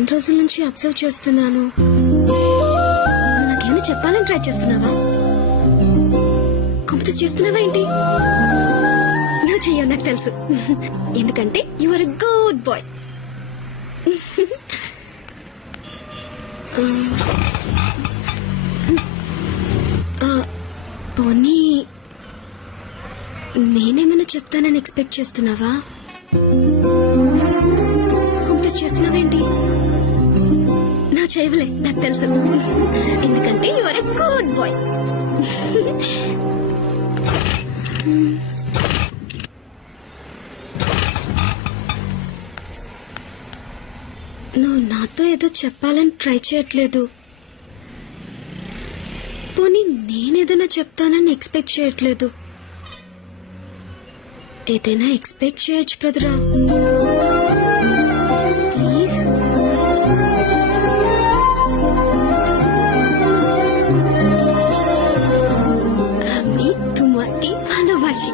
2 రోజుల నుంచి అబ్జర్వ్ చేస్తున్నాను. నాకేమైనా చెప్పాలని ట్రై చేస్తున్నావా? కాంపిటీస్ చేస్తున్నావా ఏంటి? నువ్వు చెయ్యవు నాకు తెలుసు. ఎందుకంటే you are a good boy. పోనీ నేనేమైనా చెప్తానని ఎక్స్పెక్ట్ చేస్తున్నావా? కాంపిటీస్ చేస్తున్నావేంటి? నా చేయవలే నాకు తెలుసు. ఎందుకంటే you are a good boy. నువ్వు నాతో ఏదో చెప్పాలని ట్రై చేయట్లేదు. పోనీ నేనేదైనా చెప్తానని ఎక్స్పెక్ట్ చేయట్లేదు. ఏదైనా ఎక్స్పెక్ట్ చేయొచ్చు కదరా ప్లీజ్. আমি তোমাকে ভালোবাসি.